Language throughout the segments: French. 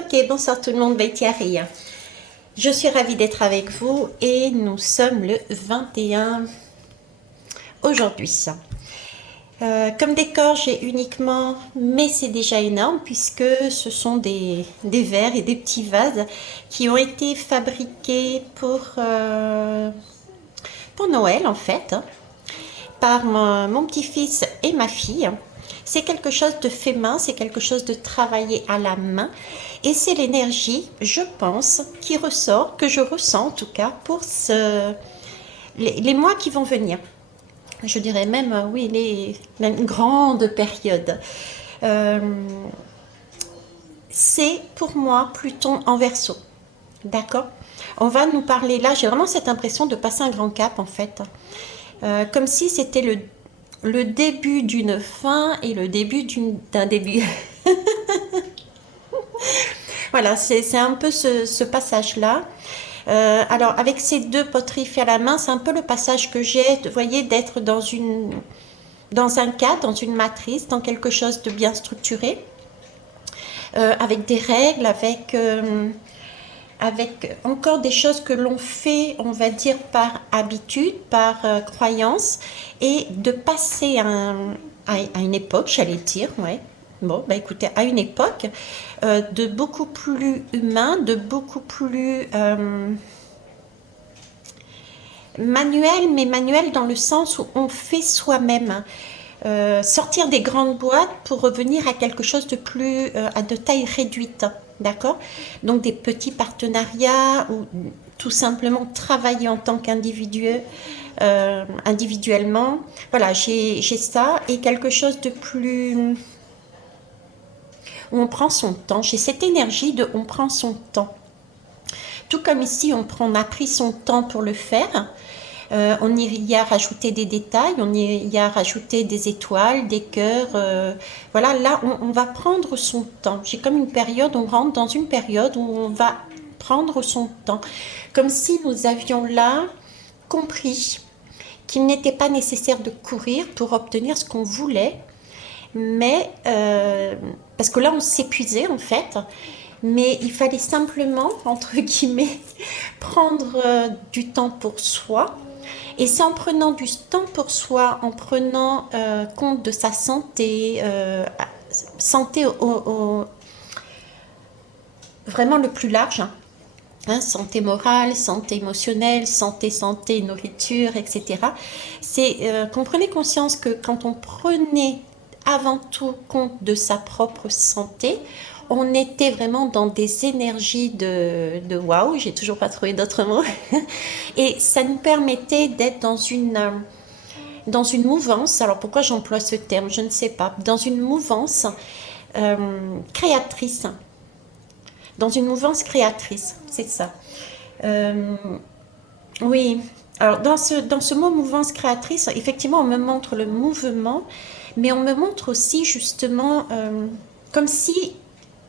Ok, bonsoir tout le monde, Betty. Je suis ravie d'être avec vous et nous sommes le 21 aujourd'hui. Comme décor, j'ai uniquement, mais c'est déjà énorme puisque ce sont des verres et des petits vases qui ont été fabriqués pour Noël en fait, hein, par mon petit-fils et ma fille. C'est quelque chose de fait main, c'est quelque chose de travaillé à la main. Et c'est l'énergie, je pense, qui ressort, que je ressens en tout cas, pour les mois qui vont venir. Je dirais même, oui, la grande période. Euh, c'est pour moi Pluton en Verseau. D'accord. On va nous parler là, j'ai vraiment cette impression de passer un grand cap en fait. Comme si c'était le début d'une fin et le début d'un début. Voilà, c'est un peu ce passage-là. Alors, avec ces deux poteries faites à la main, c'est un peu le passage que j'ai, vous voyez, d'être dans un cadre, dans une matrice, dans quelque chose de bien structuré, avec des règles, avec encore des choses que l'on fait, on va dire, par habitude, par croyance, et de passer à une époque, j'allais dire, ouais. Bon, bah écoutez, à une époque de beaucoup plus humain, de beaucoup plus manuel, mais manuel dans le sens où on fait soi-même. Sortir des grandes boîtes pour revenir à quelque chose de plus à de taille réduite, d'accord? Donc des petits partenariats ou tout simplement travailler en tant qu'individu, individuellement. Voilà, j'ai ça et quelque chose de plus où on prend son temps. J'ai cette énergie de on prend son temps. Tout comme ici, on a pris son temps pour le faire. On y a rajouté des détails, on y a rajouté des étoiles, des cœurs. Voilà, là, on va prendre son temps. J'ai comme une période, on rentre dans une période où on va prendre son temps. Comme si nous avions là compris qu'il n'était pas nécessaire de courir pour obtenir ce qu'on voulait, mais parce que là, on s'épuisait en fait. Mais il fallait simplement, entre guillemets, prendre du temps pour soi. Et c'est en prenant du temps pour soi, en prenant compte de sa santé, santé vraiment le plus large, hein, santé morale, santé émotionnelle, santé, nourriture, etc. C'est qu'on prenait conscience que quand on prenait avant tout compte de sa propre santé, on était vraiment dans des énergies de waouh, j'ai toujours pas trouvé d'autres mots, et ça nous permettait d'être dans une mouvance. Alors pourquoi j'emploie ce terme, je ne sais pas, dans une mouvance créatrice, c'est ça. Euh, oui, alors dans ce mot mouvance créatrice, effectivement, on me montre le mouvement, mais on me montre aussi justement comme si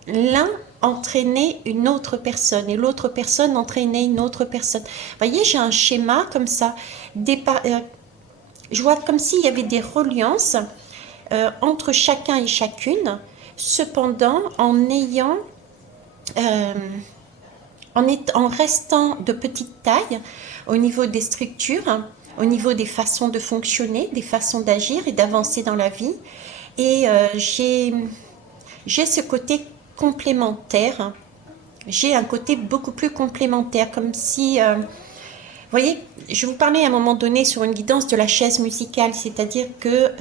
l'un entraînait une autre personne et l'autre personne entraînait une autre personne. Vous voyez, j'ai un schéma comme ça. Je vois comme s'il y avait des reliances entre chacun et chacune, cependant euh, en restant de petite taille au niveau des structures, au niveau des façons de fonctionner, des façons d'agir et d'avancer dans la vie. Et j'ai ce côté complémentaire. J'ai un côté beaucoup plus complémentaire, comme si, vous voyez, je vous parlais à un moment donné sur une guidance de la chaise musicale, c'est-à-dire que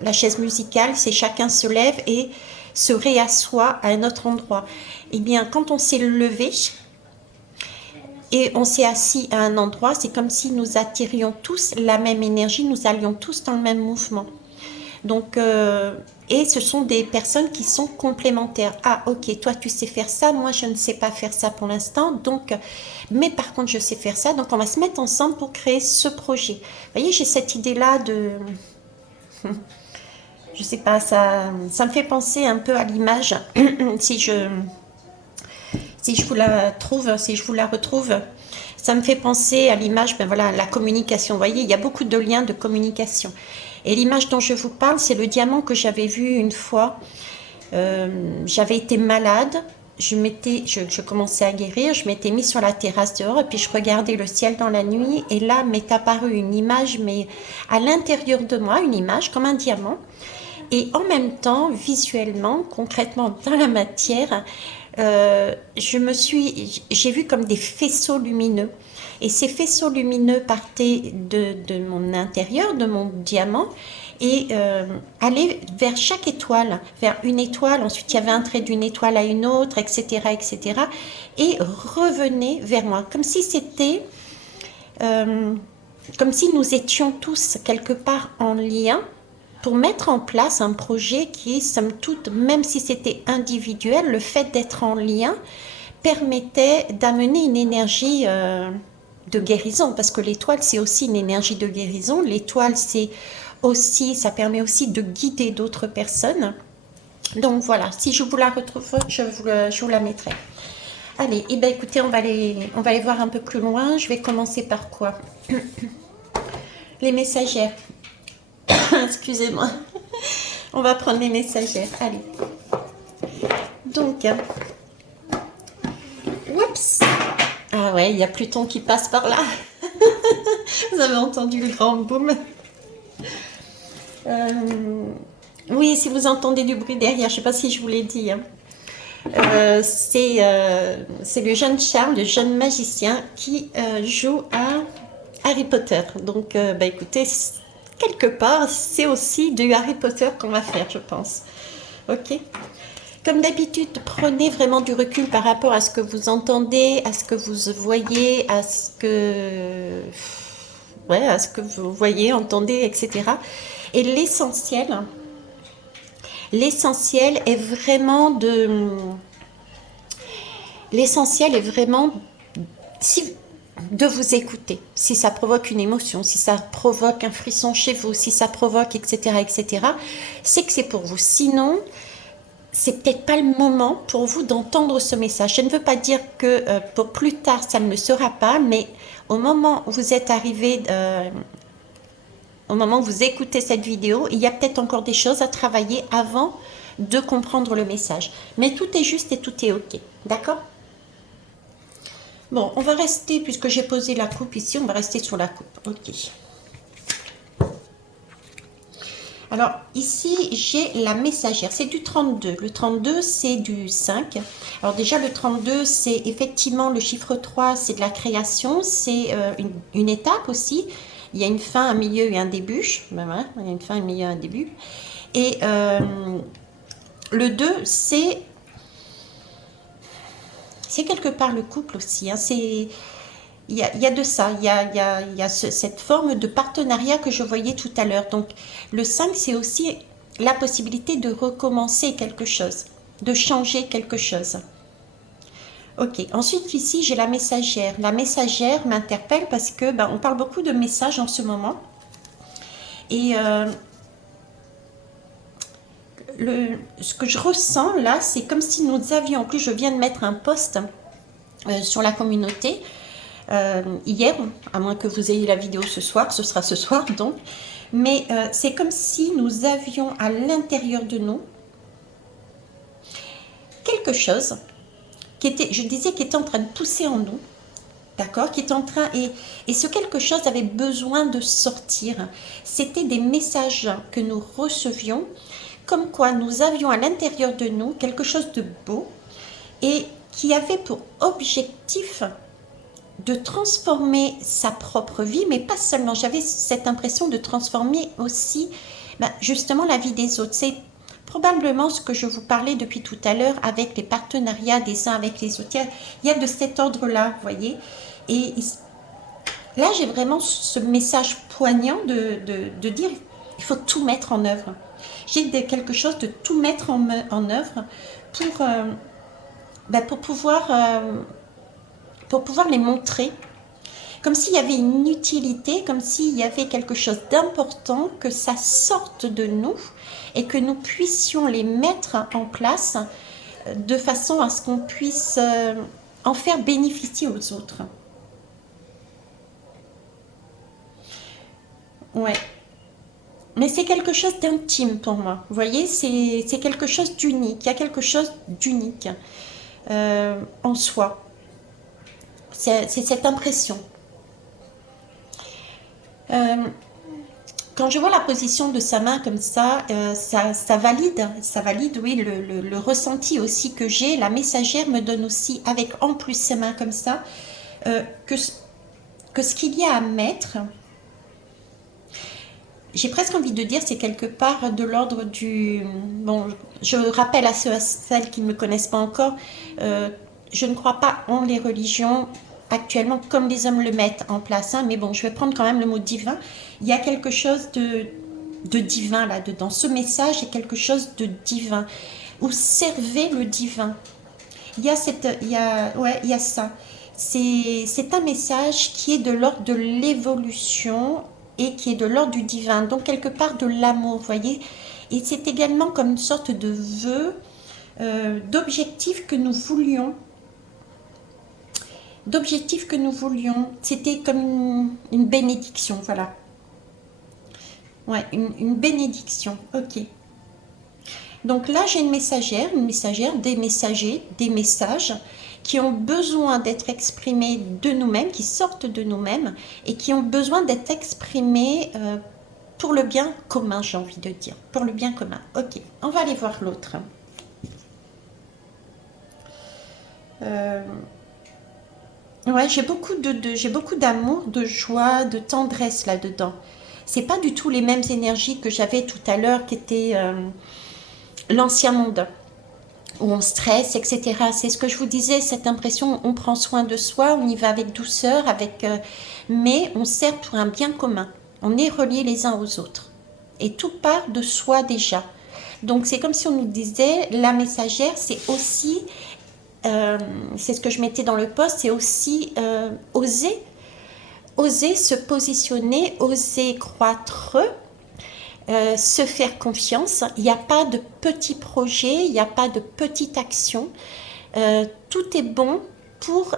la chaise musicale, c'est chacun se lève et se réassoit à un autre endroit. Eh bien, quand on s'est levé et on s'est assis à un endroit, c'est comme si nous attirions tous la même énergie, nous allions tous dans le même mouvement. Donc, et ce sont des personnes qui sont complémentaires. Ah, ok, toi tu sais faire ça, moi je ne sais pas faire ça pour l'instant. Donc, mais par contre je sais faire ça. Donc, on va se mettre ensemble pour créer ce projet. Vous voyez, j'ai cette idée-là de, je sais pas, ça me fait penser un peu à l'image. si je, si je vous la trouve, si je vous la retrouve, ça me fait penser à l'image, ben voilà, la communication. Vous voyez, il y a beaucoup de liens de communication. Et l'image dont je vous parle, c'est le diamant que j'avais vu une fois. J'avais été malade, je commençais à guérir, je m'étais mis sur la terrasse dehors et puis je regardais le ciel dans la nuit et là m'est apparue une image, mais à l'intérieur de moi, une image comme un diamant. Et en même temps, visuellement, concrètement dans la matière, j'ai vu comme des faisceaux lumineux. Et ces faisceaux lumineux partaient de mon intérieur, de mon diamant, et allaient vers chaque étoile, vers une étoile. Ensuite, il y avait un trait d'une étoile à une autre, etc., etc. Et revenaient vers moi, comme si c'était, comme si nous étions tous quelque part en lien pour mettre en place un projet qui, somme toute, même si c'était individuel, le fait d'être en lien permettait d'amener une énergie de guérison, parce que l'étoile, c'est aussi une énergie de guérison. L'étoile, ça permet aussi de guider d'autres personnes. Donc voilà, si je vous la retrouve, je vous la mettrai. Allez, eh ben, écoutez, on va aller voir un peu plus loin. Je vais commencer par quoi? Les messagères. Excusez-moi. On va prendre les messagères. Allez. Donc, oups. Ah ouais, il y a Pluton qui passe par là. Vous avez entendu le grand boom. Oui, si vous entendez du bruit derrière, je ne sais pas si je vous l'ai dit. Hein. C'est le jeune Charles, le jeune magicien qui joue à Harry Potter. Donc, bah, écoutez, quelque part, c'est aussi du Harry Potter qu'on va faire, je pense. Ok. Comme d'habitude, prenez vraiment du recul par rapport à ce que vous entendez, à ce que vous voyez, à ce que vous voyez, entendez, etc. Et l'essentiel est vraiment de vous écouter. Si ça provoque une émotion, si ça provoque un frisson chez vous, si ça provoque, etc., etc., c'est que c'est pour vous. Sinon, c'est peut-être pas le moment pour vous d'entendre ce message. Je ne veux pas dire que pour plus tard, ça ne le sera pas, mais au moment où vous êtes arrivé, au moment où vous écoutez cette vidéo, il y a peut-être encore des choses à travailler avant de comprendre le message. Mais tout est juste et tout est OK. D'accord? Bon, on va rester, puisque j'ai posé la coupe ici, on va rester sur la coupe. OK. Alors, ici, j'ai la messagère. C'est du 32. Le 32, c'est du 5. Alors déjà, le 32, c'est effectivement le chiffre 3, c'est de la création. C'est une étape aussi. Il y a une fin, un milieu et un début. Ben voilà, il y a une fin, un milieu et un début. Et le 2, c'est quelque part le couple aussi. Hein. Il y a de ça, il y a cette forme de partenariat que je voyais tout à l'heure. Donc, le 5, c'est aussi la possibilité de recommencer quelque chose, de changer quelque chose. Ok, ensuite ici, j'ai la messagère. La messagère m'interpelle parce que on parle beaucoup de messages en ce moment. Et ce que je ressens là, c'est comme si nous avions, en plus je viens de mettre un post sur la communauté, hier, à moins que vous ayez la vidéo ce soir, ce sera ce soir donc, mais c'est comme si nous avions à l'intérieur de nous quelque chose qui était, je disais, qui était en train de pousser en nous, d'accord, qui est en train, et ce quelque chose avait besoin de sortir. C'était des messages que nous recevions, comme quoi nous avions à l'intérieur de nous quelque chose de beau et qui avait pour objectif de transformer sa propre vie, mais pas seulement. J'avais cette impression de transformer aussi justement la vie des autres. C'est probablement ce que je vous parlais depuis tout à l'heure avec les partenariats des uns avec les autres. Il y a de cet ordre-là, vous voyez. Et là, j'ai vraiment ce message poignant de dire il faut tout mettre en œuvre. J'ai quelque chose de tout mettre en œuvre pour pouvoir les montrer, comme s'il y avait une utilité, comme s'il y avait quelque chose d'important, que ça sorte de nous et que nous puissions les mettre en place de façon à ce qu'on puisse en faire bénéficier aux autres. Ouais. Mais c'est quelque chose d'intime pour moi. Vous voyez, c'est quelque chose d'unique. Il y a quelque chose d'unique. en soi. C'est cette impression. Quand je vois la position de sa main comme ça, ça valide, oui, le ressenti aussi que j'ai. La messagère me donne aussi, avec en plus ses mains comme ça, que ce qu'il y a à mettre, j'ai presque envie de dire, c'est quelque part de l'ordre du... Bon, je rappelle à ceux, à celles qui ne me connaissent pas encore, je ne crois pas en les religions actuellement comme les hommes le mettent en place, hein, mais bon, je vais prendre quand même le mot divin. Il y a quelque chose de divin là-dedans. Ce message est quelque chose de divin. Ou servez le divin. Ouais, il y a ça. C'est un message qui est de l'ordre de l'évolution et qui est de l'ordre du divin, donc quelque part de l'amour, vous voyez. Et c'est également comme une sorte de vœu, d'objectif que nous voulions. C'était comme une bénédiction, voilà. Ouais, une bénédiction, ok. Donc là, j'ai une messagère, des messagers, des messages qui ont besoin d'être exprimés de nous-mêmes, qui sortent de nous-mêmes et qui ont besoin d'être exprimés pour le bien commun, j'ai envie de dire. Pour le bien commun. Ok, on va aller voir l'autre. Ouais, j'ai beaucoup d'amour, de joie, de tendresse là-dedans. C'est pas du tout les mêmes énergies que j'avais tout à l'heure, qui étaient l'ancien monde, où on stresse, etc. C'est ce que je vous disais, cette impression, on prend soin de soi, on y va avec douceur, mais on sert pour un bien commun. On est reliés les uns aux autres. Et tout part de soi déjà. Donc c'est comme si on nous disait, la messagère, c'est aussi, c'est ce que je mettais dans le post, c'est aussi oser se positionner, oser croître, se faire confiance. Il n'y a pas de petits projets, il n'y a pas de petite action. Tout est bon pour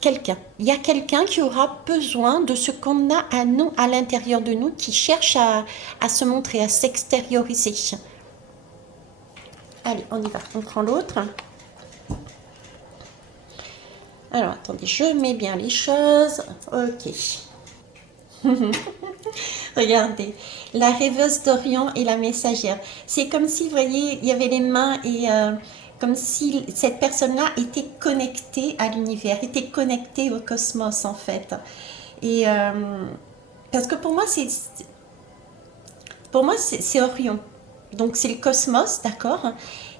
quelqu'un. Il y a quelqu'un qui aura besoin de ce qu'on a à nous, à l'intérieur de nous, qui cherche à se montrer, à s'extérioriser. Allez, on y va. On prend l'autre. Alors, attendez, je mets bien les choses. Ok. Regardez, la rêveuse d'Orient et la messagère. C'est comme si, vous voyez, il y avait les mains et comme si cette personne-là était connectée à l'univers, était connectée au cosmos en fait. Et parce que pour moi, c'est Orion. Donc c'est le cosmos, d'accord.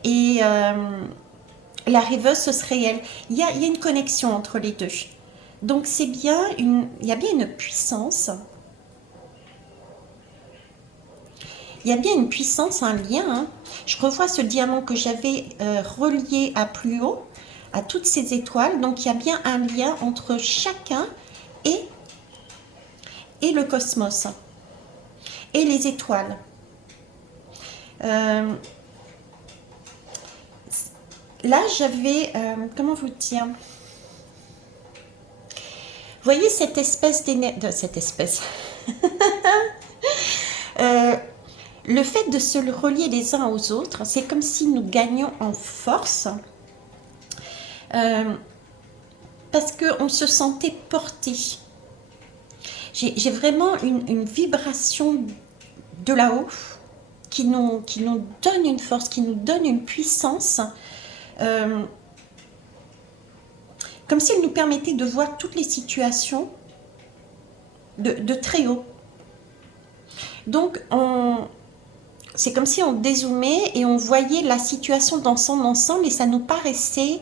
Et la rêveuse, ce serait elle. Il y a une connexion entre les deux. Donc c'est bien il y a bien une puissance. Il y a bien une puissance, un lien. Hein. Je revois ce diamant que j'avais relié à plus haut, à toutes ces étoiles. Donc il y a bien un lien entre chacun et le cosmos et les étoiles. Là, j'avais, comment vous dire, vous voyez cette espèce d'énergie, le fait de se relier les uns aux autres, c'est comme si nous gagnions en force, parce qu'on se sentait porté. J'ai vraiment une vibration de là-haut qui nous donne une force, qui nous donne une puissance, comme s'il nous permettait de voir toutes les situations de très haut. Donc, c'est comme si on dézoomait et on voyait la situation dans son ensemble et ça nous paraissait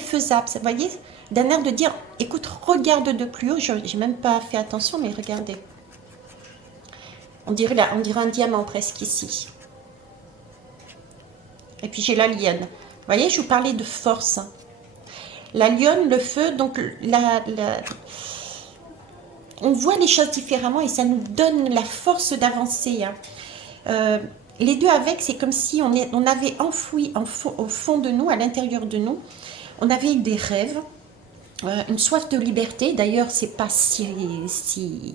faisable. Vous voyez, d'un air de dire, écoute, regarde de plus haut. J'ai même pas fait attention, mais regardez. On dirait un diamant presque ici. Et puis j'ai la lionne. Vous voyez, je vous parlais de force. La lionne, le feu, donc on voit les choses différemment et ça nous donne la force d'avancer. Hein. Les deux avec, c'est comme si on avait enfoui au fond de nous, à l'intérieur de nous, on avait eu des rêves, une soif de liberté. D'ailleurs, c'est pas si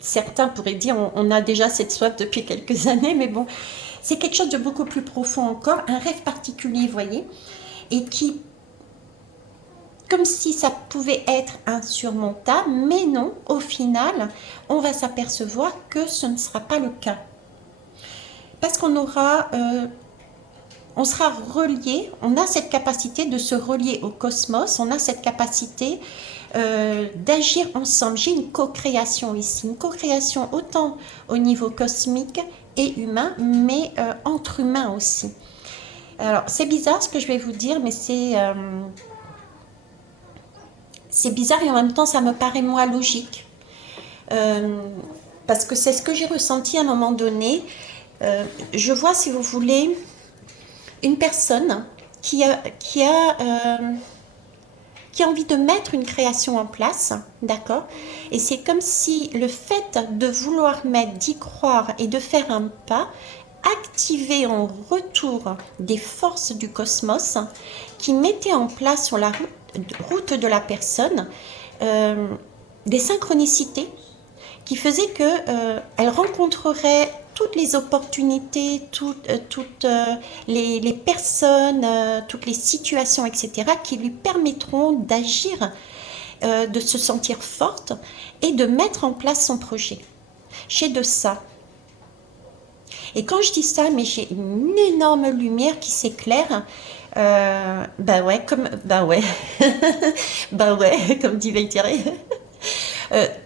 certains pourraient dire on a déjà cette soif depuis quelques années, mais bon, c'est quelque chose de beaucoup plus profond encore, un rêve particulier, vous voyez, et qui, comme si ça pouvait être insurmontable, mais non, au final, on va s'apercevoir que ce ne sera pas le cas. Parce qu'on aura, on sera relié, on a cette capacité de se relier au cosmos, on a cette capacité d'agir ensemble. J'ai une co-création ici, une co-création autant au niveau cosmique et humain, mais entre humains aussi. Alors, c'est bizarre ce que je vais vous dire, mais c'est bizarre et en même temps, ça me paraît moi logique. Parce que c'est ce que j'ai ressenti à un moment donné. Je vois, si vous voulez, une personne qui a envie de mettre une création en place, d'accord? Et c'est comme si le fait de vouloir mettre, d'y croire et de faire un pas, activait en retour des forces du cosmos qui mettaient en place sur la route de la personne des synchronicités qui faisaient qu'elle rencontrerait toutes les opportunités, toutes les personnes, toutes les situations, etc., qui lui permettront d'agir, de se sentir forte et de mettre en place son projet. J'ai de ça. Et quand je dis ça, mais j'ai une énorme lumière qui s'éclaire. Bah ouais, bah ouais, comme dit Thierry.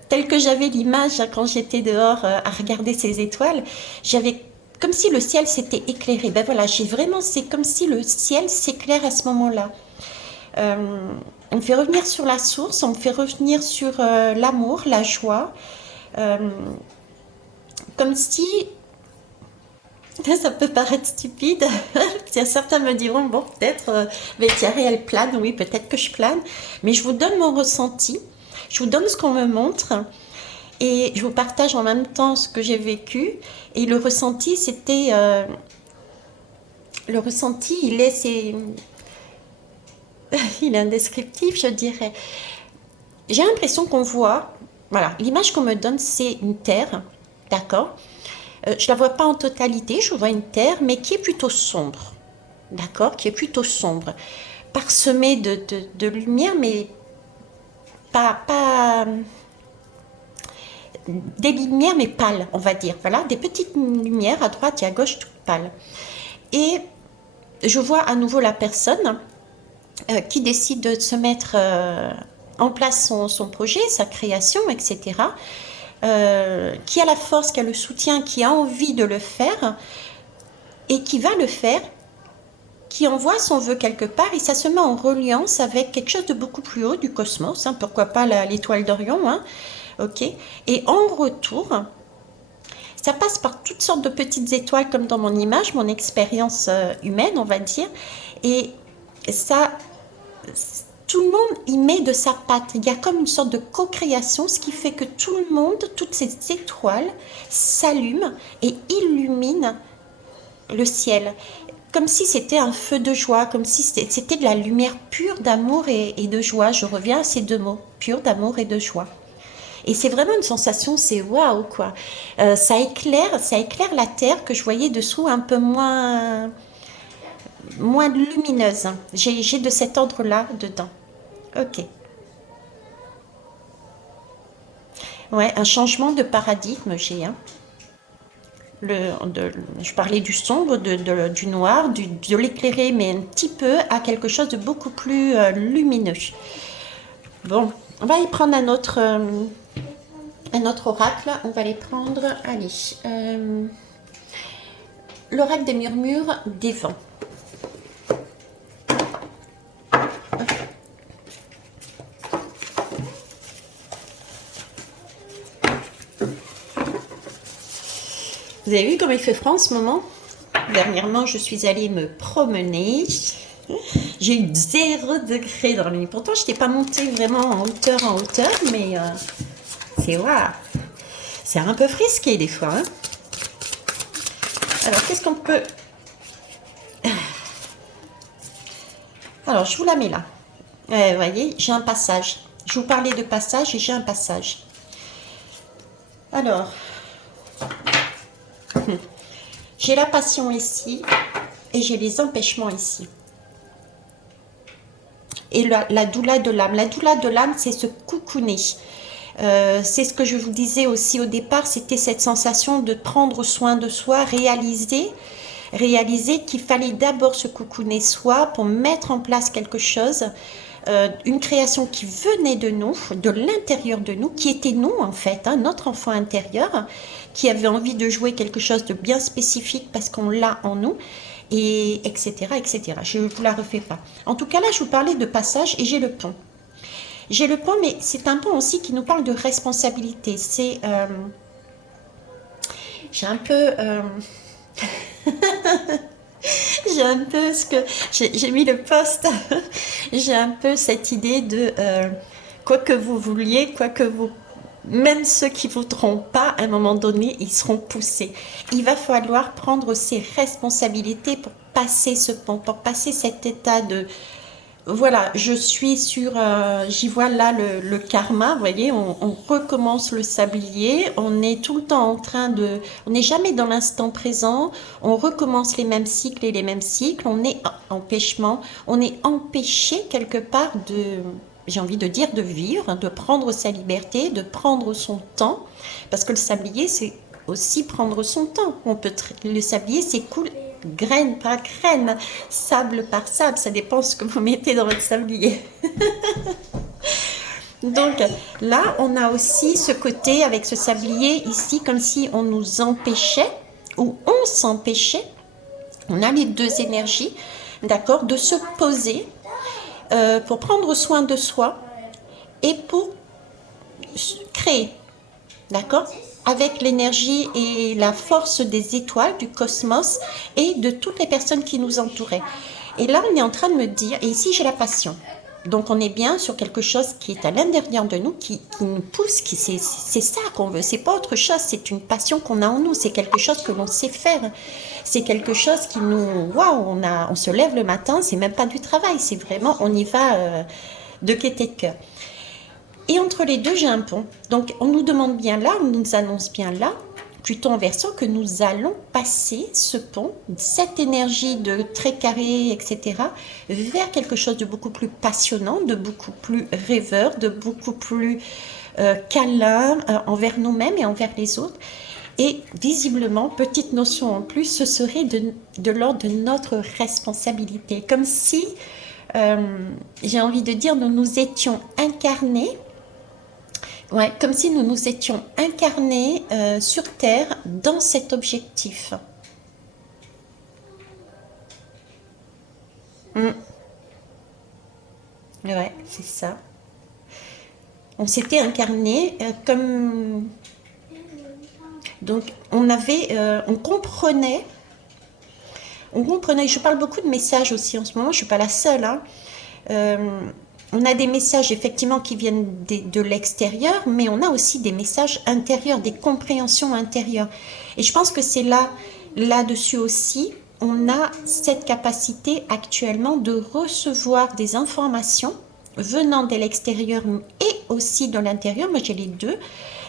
Tel que j'avais l'image quand j'étais dehors à regarder ces étoiles, j'avais comme si le ciel s'était éclairé. Ben voilà, j'ai vraiment, c'est comme si le ciel s'éclaire à ce moment-là. On me fait revenir sur la source, on me fait revenir sur l'amour, la joie, comme si ça peut paraître stupide. Certains me diront, bon, peut-être, mais Thierry, elle plane. Oui, peut-être que je plane. Mais je vous donne mon ressenti. Je vous donne ce qu'on me montre. Et je vous partage en même temps ce que j'ai vécu. Et le ressenti, c'était... le ressenti, il est indescriptible, je dirais. J'ai l'impression qu'on voit... Voilà, l'image qu'on me donne, c'est une terre. D'accord ? Je ne la vois pas en totalité, je vois une terre, mais qui est plutôt sombre, d'accord, qui est plutôt sombre, parsemée de lumière, mais pas des lumières, mais pâles, on va dire, voilà, des petites lumières à droite et à gauche, toutes pâles. Et je vois à nouveau la personne qui décide de se mettre en place son projet, sa création, etc., qui a la force, qui a le soutien, qui a envie de le faire et qui va le faire, qui envoie son vœu quelque part et ça se met en reliance avec quelque chose de beaucoup plus haut du cosmos, hein, pourquoi pas l'étoile d'Orion, hein, ok. Et en retour, ça passe par toutes sortes de petites étoiles comme dans mon image, mon expérience humaine, on va dire, et ça... Tout le monde y met de sa patte. Il y a comme une sorte de co-création, ce qui fait que tout le monde, toutes ces étoiles s'allument et illuminent le ciel. Comme si c'était un feu de joie, comme si c'était de la lumière pure d'amour et de joie. Je reviens à ces deux mots, pure d'amour et de joie. Et c'est vraiment une sensation, c'est waouh quoi. Ça éclaire la terre que je voyais dessous un peu moins lumineuse. J'ai de cet ordre-là dedans. Ok. Ouais, un changement de paradigme, j'ai. Hein. Je parlais du sombre, du noir, de l'éclairé, mais un petit peu à quelque chose de beaucoup plus lumineux. Bon, on va y prendre un autre oracle. On va les prendre, allez. L'oracle des murmures des vents. Vous avez vu comme il fait froid en ce moment? Dernièrement, je suis allée me promener. J'ai eu 0 degré dans la nuit. Pourtant, je n'étais pas montée vraiment en hauteur, mais c'est waouh. C'est un peu frisqué des fois. Hein. Alors, qu'est-ce qu'on peut... Alors, je vous la mets là. Vous voyez, j'ai un passage. Je vous parlais de passage et j'ai un passage. Alors... J'ai la passion ici et j'ai les empêchements ici. Et la douleur de l'âme. La douleur de l'âme, c'est se coucouner. C'est ce que je vous disais aussi au départ, c'était cette sensation de prendre soin de soi, réaliser qu'il fallait d'abord se coucouner soi pour mettre en place quelque chose, une création qui venait de nous, de l'intérieur de nous, qui était nous en fait, hein, notre enfant intérieur, qui avait envie de jouer quelque chose de bien spécifique parce qu'on l'a en nous, et etc., etc. Je ne vous la refais pas. En tout cas, là, je vous parlais de passage et j'ai le pont. J'ai le pont, mais c'est un pont aussi qui nous parle de responsabilité. C'est... j'ai un peu... j'ai un peu ce que... J'ai mis le post. J'ai un peu cette idée de... quoi que vous vouliez, quoi que vous... Même ceux qui ne voudront pas, à un moment donné, ils seront poussés. Il va falloir prendre ses responsabilités pour passer ce pont, pour passer cet état de... Voilà, je suis sur, j'y vois là le karma, vous voyez, on recommence le sablier, on est tout le temps en train de, on n'est jamais dans l'instant présent, on recommence les mêmes cycles et les mêmes cycles, on est en empêchement, on est empêché quelque part de, j'ai envie de dire, de vivre, de prendre sa liberté, de prendre son temps, parce que le sablier, c'est aussi prendre son temps. On peut, le sablier s'écoule graine par graine, sable par sable, ça dépend ce que vous mettez dans votre sablier. Donc là, on a aussi ce côté avec ce sablier ici, comme si on nous empêchait, ou on s'empêchait, on a les deux énergies, d'accord, de se poser pour prendre soin de soi et pour créer, d'accord, avec l'énergie et la force des étoiles, du cosmos et de toutes les personnes qui nous entouraient. Et là, on est en train de me dire, et ici j'ai la passion. Donc on est bien sur quelque chose qui est à l'intérieur de nous, qui nous pousse, c'est ça qu'on veut, c'est pas autre chose, c'est une passion qu'on a en nous, c'est quelque chose que l'on sait faire, c'est quelque chose qui nous, waouh, on se lève le matin, c'est même pas du travail, c'est vraiment, on y va de gaieté de cœur. Et entre les deux, j'ai un pont. Donc, on nous demande bien là, on nous annonce bien là, plutôt en verso, que nous allons passer ce pont, cette énergie de très carré, etc., vers quelque chose de beaucoup plus passionnant, de beaucoup plus rêveur, de beaucoup plus câlin envers nous-mêmes et envers les autres. Et visiblement, petite notion en plus, ce serait de l'ordre de notre responsabilité. Comme si, j'ai envie de dire, nous nous étions incarnés. Ouais, comme si nous nous étions incarnés sur Terre dans cet objectif. Ouais, c'est ça. On s'était incarnés comme... Donc, on comprenait, je parle beaucoup de messages aussi en ce moment, je ne suis pas la seule, hein. On a des messages effectivement qui viennent de l'extérieur, mais on a aussi des messages intérieurs, des compréhensions intérieures. Et je pense que c'est là-dessus aussi, on a cette capacité actuellement de recevoir des informations venant de l'extérieur et aussi de l'intérieur, moi j'ai les deux,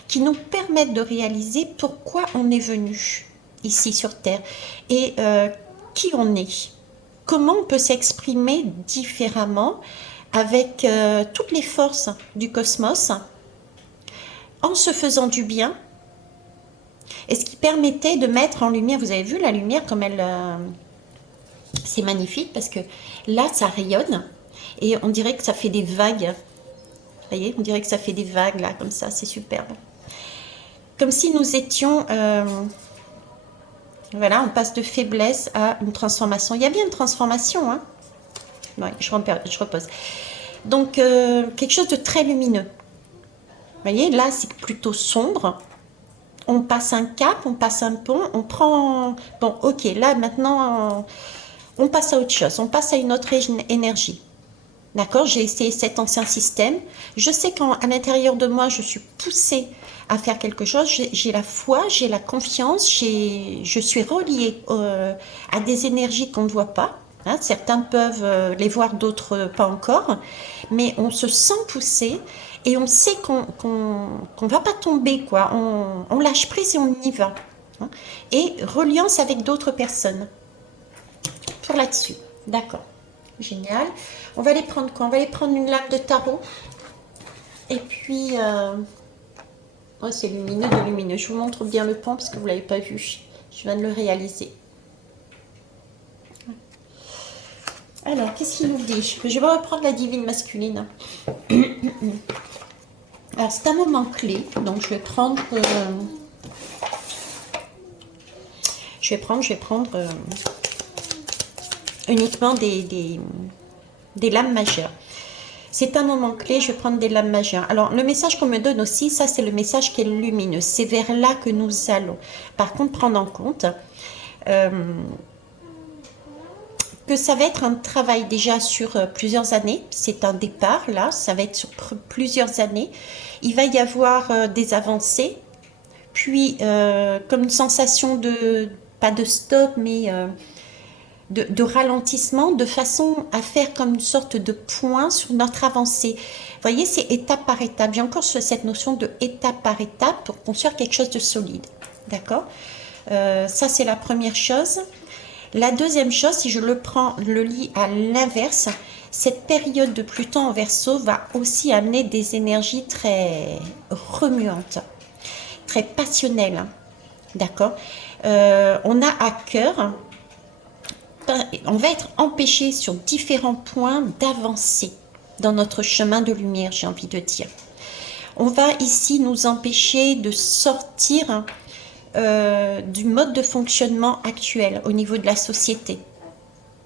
qui nous permettent de réaliser pourquoi on est venu ici sur Terre et qui on est, comment on peut s'exprimer différemment avec toutes les forces du cosmos, en se faisant du bien, et ce qui permettait de mettre en lumière, vous avez vu la lumière comme elle, c'est magnifique parce que là ça rayonne, et on dirait que ça fait des vagues, vous voyez, on dirait que ça fait des vagues là, comme ça, c'est superbe. Comme si nous étions, voilà, on passe de faiblesse à une transformation. Il y a bien une transformation, hein. Ouais, je repose. Donc, quelque chose de très lumineux. Vous voyez, là, c'est plutôt sombre. On passe un cap, on passe un pont, on prend... Bon, ok, là, maintenant, on passe à autre chose. On passe à une autre énergie. D'accord? J'ai essayé cet ancien système. Je sais qu'à l'intérieur de moi, je suis poussée à faire quelque chose. J'ai la foi, j'ai la confiance, je suis reliée à des énergies qu'on ne voit pas. Hein, certains peuvent les voir, d'autres pas encore, mais on se sent poussé et on sait qu'on va pas tomber, quoi. On lâche prise et on y va. hein, et reliance avec d'autres personnes. Pour là-dessus. D'accord. Génial. On va aller prendre quoi? On va aller prendre une lame de tarot. Et puis, oh, c'est lumineux de lumineux. Je vous montre bien le pont parce que vous ne l'avez pas vu. Je viens de le réaliser. Alors, qu'est-ce qu'il nous dit? Je vais reprendre la divine masculine. Alors, c'est un moment clé. Donc, je vais prendre... uniquement des lames majeures. C'est un moment clé, je vais prendre des lames majeures. Alors, le message qu'on me donne aussi, ça c'est le message qui est lumineux. C'est vers là que nous allons. Par contre, prendre en compte que ça va être un travail déjà sur plusieurs années. C'est un départ, là, ça va être sur plusieurs années. Il va y avoir des avancées, puis comme une sensation de, pas de stop, mais... de ralentissement, de façon à faire comme une sorte de point sur notre avancée. Vous voyez, c'est étape par étape. J'ai encore cette notion de étape par étape pour construire quelque chose de solide. D'accord? Ça, c'est la première chose. La deuxième chose, si je le lis à l'inverse, cette période de Pluton en Verseau va aussi amener des énergies très remuantes, très passionnelles. D'accord? On a à cœur... On va être empêché sur différents points d'avancer dans notre chemin de lumière, j'ai envie de dire. On va ici nous empêcher de sortir du mode de fonctionnement actuel au niveau de la société.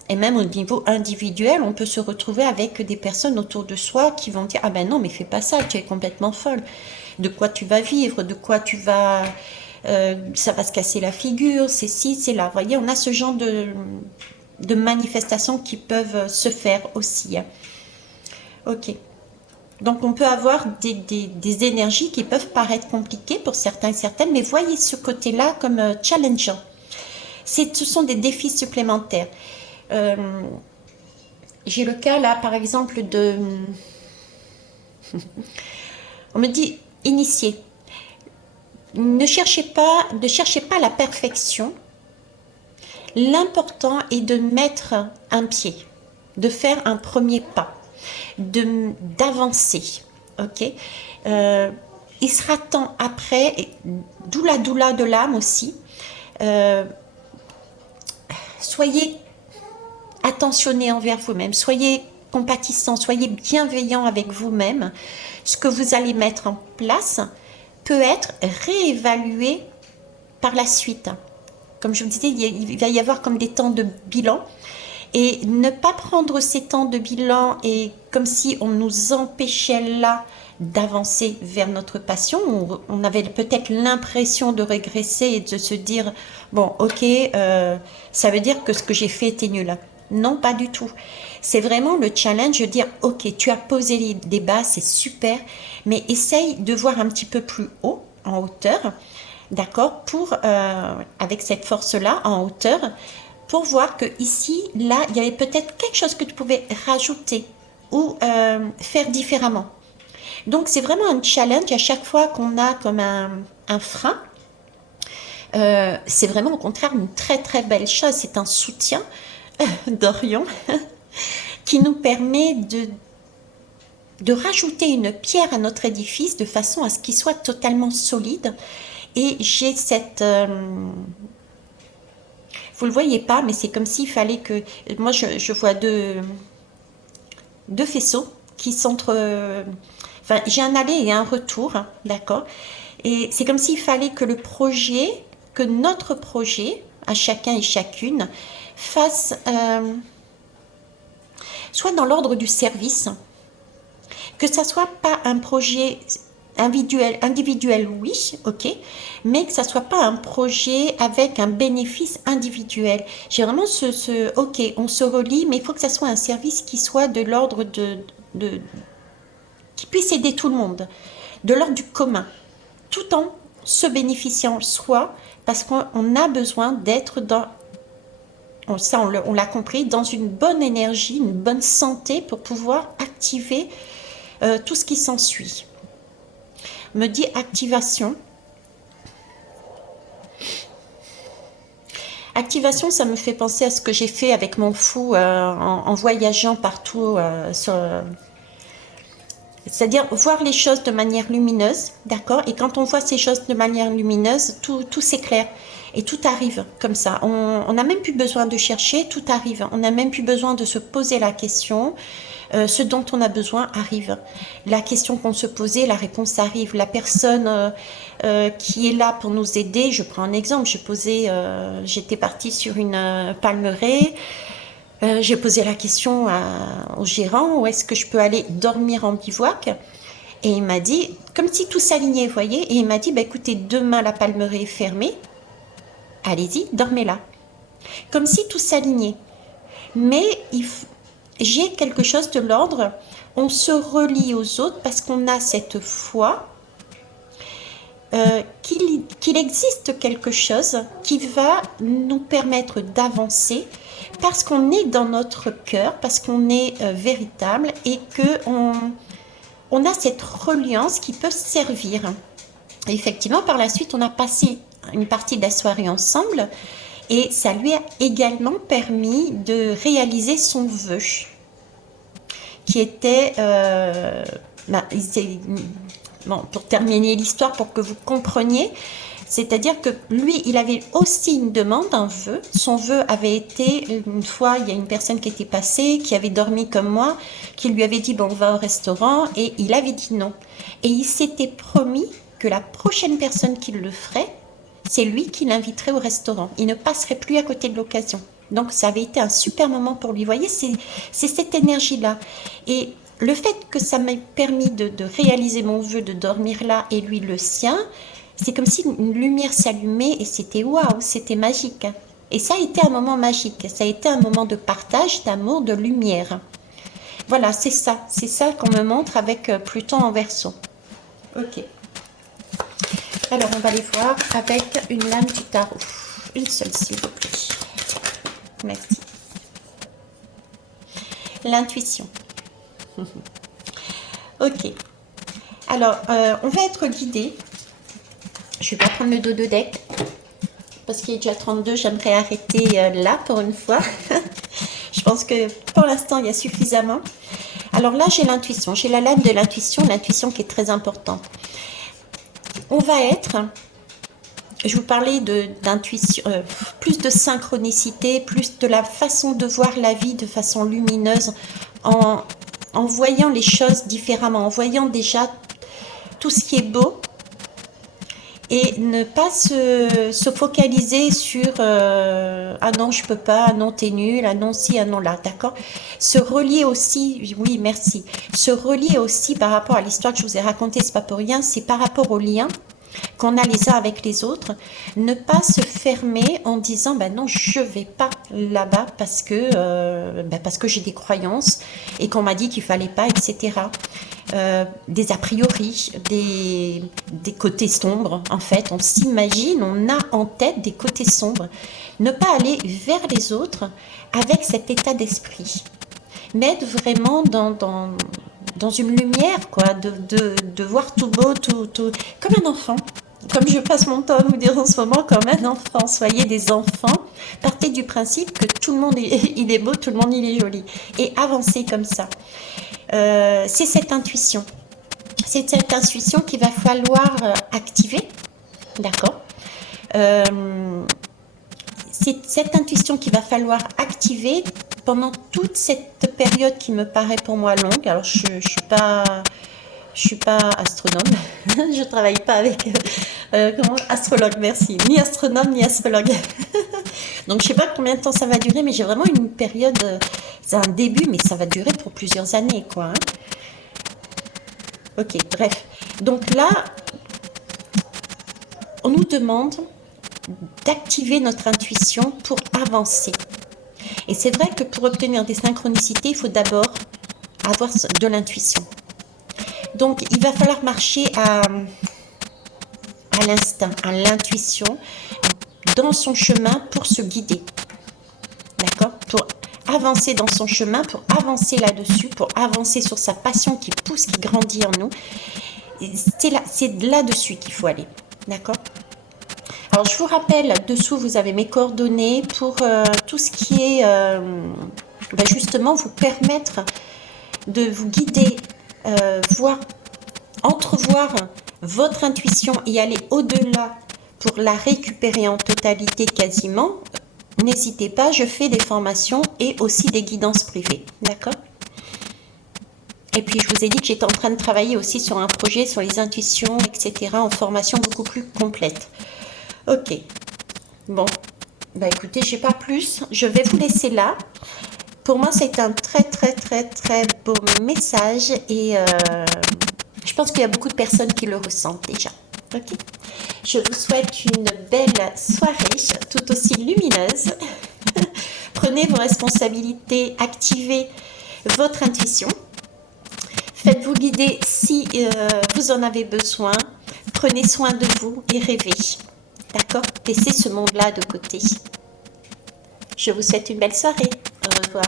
Et même au niveau individuel, on peut se retrouver avec des personnes autour de soi qui vont dire « Ah ben non, mais fais pas ça, tu es complètement folle. De quoi tu vas vivre, de quoi tu vas... ça va se casser la figure, c'est ci, c'est là. » Vous voyez, on a ce genre de manifestations qui peuvent se faire aussi. Ok. Donc, on peut avoir des énergies qui peuvent paraître compliquées pour certains et certaines, mais voyez ce côté-là comme challengeant. Ce sont des défis supplémentaires. J'ai le cas là, par exemple, de... On me dit, initié. Ne cherchez pas la perfection. L'important est de mettre un pied, de faire un premier pas, d'avancer. Ok. Il sera temps après, d'où la doula de l'âme aussi. Soyez attentionnés envers vous-même, soyez compatissants, soyez bienveillants avec vous-même. Ce que vous allez mettre en place peut être réévalué par la suite. Comme je vous disais, il va y avoir comme des temps de bilan. Et ne pas prendre ces temps de bilan et comme si on nous empêchait là d'avancer vers notre passion. On avait peut-être l'impression de régresser et de se dire, bon, ok, ça veut dire que ce que j'ai fait était nul. Non, pas du tout. C'est vraiment le challenge de dire, ok, tu as posé des bases, c'est super, mais essaye de voir un petit peu plus haut, en hauteur, d'accord, pour, avec cette force-là, en hauteur, pour voir que ici, là, il y avait peut-être quelque chose que tu pouvais rajouter ou faire différemment. Donc, c'est vraiment un challenge à chaque fois qu'on a comme un frein. C'est vraiment au contraire une très très belle chose. C'est un soutien d'Orion qui nous permet de rajouter une pierre à notre édifice de façon à ce qu'il soit totalement solide. Et j'ai cette... vous ne le voyez pas, mais c'est comme s'il fallait que... Moi, je vois deux faisceaux qui s'entre... Enfin, j'ai un aller et un retour, d'accord. Et c'est comme s'il fallait que que notre projet, à chacun et chacune, fasse... soit dans l'ordre du service, que ça soit pas un projet... individuel, oui, ok, mais que ça soit pas un projet avec un bénéfice individuel. J'ai vraiment ok, on se relie, mais il faut que ça soit un service qui soit de l'ordre qui puisse aider tout le monde, de l'ordre du commun, tout en se bénéficiant soi, parce qu'on a besoin d'être dans, ça on l'a compris, dans une bonne énergie, une bonne santé pour pouvoir activer tout ce qui s'ensuit. Me dit activation. Activation, ça me fait penser à ce que j'ai fait avec mon fou en voyageant partout c'est-à-dire voir les choses de manière lumineuse, d'accord? Et quand on voit ces choses de manière lumineuse, tout s'éclaire et tout arrive comme ça. On n'a même plus besoin de chercher, tout arrive. On n'a même plus besoin de se poser la question. Ce dont on a besoin arrive. La question qu'on se posait, la réponse arrive. La personne qui est là pour nous aider, je prends un exemple, j'étais partie sur une palmeraie. J'ai posé la question au gérant, où est-ce que je peux aller dormir en bivouac? Et il m'a dit, comme si tout s'alignait, vous voyez, et il m'a dit, bah, écoutez, demain la palmeraie est fermée, allez-y, dormez là. Comme si tout s'alignait. Mais j'ai quelque chose de l'ordre, on se relie aux autres parce qu'on a cette foi qu'il existe quelque chose qui va nous permettre d'avancer parce qu'on est dans notre cœur, parce qu'on est véritable et qu'on a cette reliance qui peut servir. Et effectivement, par la suite, on a passé une partie de la soirée ensemble et ça lui a également permis de réaliser son vœu qui était... bon, pour terminer l'histoire, pour que vous compreniez, c'est-à-dire que lui, il avait aussi une demande, un vœu. Son vœu avait été, une fois, il y a une personne qui était passée, qui avait dormi comme moi, qui lui avait dit, bon, on va au restaurant, et il avait dit non. Et il s'était promis que la prochaine personne qui le ferait, c'est lui qui l'inviterait au restaurant. Il ne passerait plus à côté de l'occasion. Donc, ça avait été un super moment pour lui. Vous voyez, c'est cette énergie-là. Et le fait que ça m'ait permis de réaliser mon vœu, de dormir là, et lui le sien, c'est comme si une lumière s'allumait et c'était waouh, c'était magique. Et ça a été un moment magique. Ça a été un moment de partage, d'amour, de lumière. Voilà, c'est ça qu'on me montre avec Pluton en Verseau. Ok. Alors, on va les voir avec une lame du tarot. Une seule, s'il vous plaît. Merci. L'intuition. Ok. Alors, on va être guidé. Je vais pas prendre le dos de deck parce qu'il est déjà 32. J'aimerais arrêter là pour une fois. Je pense que pour l'instant, il y a suffisamment. Alors là, j'ai l'intuition. J'ai la lame de l'intuition qui est très importante. On va être... Je vous parlais d'intuition, plus de synchronicité, plus de la façon de voir la vie de façon lumineuse, en voyant les choses différemment, en voyant déjà tout ce qui est beau et ne pas se focaliser sur ah non je peux pas, ah non t'es nul, ah non si, ah non là, d'accord. Se relier aussi, oui merci, se relier aussi par rapport à l'histoire que je vous ai racontée, c'est pas pour rien, c'est par rapport aux liens qu'on a les uns avec les autres, ne pas se fermer en disant ben non je vais pas là-bas parce que j'ai des croyances et qu'on m'a dit qu'il fallait pas, etc. Des a priori, des côtés sombres, en fait on s'imagine, on a en tête des côtés sombres, ne pas aller vers les autres avec cet état d'esprit, mais être vraiment dans une lumière, quoi, de voir tout beau, tout, comme un enfant. Comme je passe mon temps à vous dire en ce moment, comme un enfant. Soyez des enfants. Partez du principe que tout le monde il est beau, tout le monde il est joli. Et avancez comme ça. C'est cette intuition. C'est cette intuition qu'il va falloir activer. D'accord. C'est cette intuition qu'il va falloir activer pendant toute cette période qui me paraît pour moi longue. Alors, je suis pas astronome. Je travaille pas avec astrologue, merci. Ni astronome, ni astrologue. Donc, je sais pas combien de temps ça va durer, mais j'ai vraiment une période... c'est un début, mais ça va durer pour plusieurs années, quoi. Hein. Ok, bref. Donc là, on nous demande d'activer notre intuition pour avancer. Et c'est vrai que pour obtenir des synchronicités, il faut d'abord avoir de l'intuition. Donc, il va falloir marcher à l'instinct, à l'intuition, dans son chemin pour se guider. D'accord? Pour avancer dans son chemin, pour avancer là-dessus, pour avancer sur sa passion qui pousse, qui grandit en nous. C'est là-dessus qu'il faut aller. D'accord? Alors, je vous rappelle, dessous, vous avez mes coordonnées pour tout ce qui est, justement, vous permettre de vous guider, voir, entrevoir votre intuition et aller au-delà pour la récupérer en totalité quasiment. N'hésitez pas, je fais des formations et aussi des guidances privées, d'accord? Et puis, je vous ai dit que j'étais en train de travailler aussi sur un projet sur les intuitions, etc., en formation beaucoup plus complète. Ok. Bon. Bah écoutez, je n'ai pas plus. Je vais vous laisser là. Pour moi, c'est un très, très, très, très beau message. Et je pense qu'il y a beaucoup de personnes qui le ressentent déjà. Ok. Je vous souhaite une belle soirée, tout aussi lumineuse. Prenez vos responsabilités, activez votre intuition. Faites-vous guider si vous en avez besoin. Prenez soin de vous et rêvez. D'accord? Laissez ce monde-là de côté. Je vous souhaite une belle soirée. Au revoir.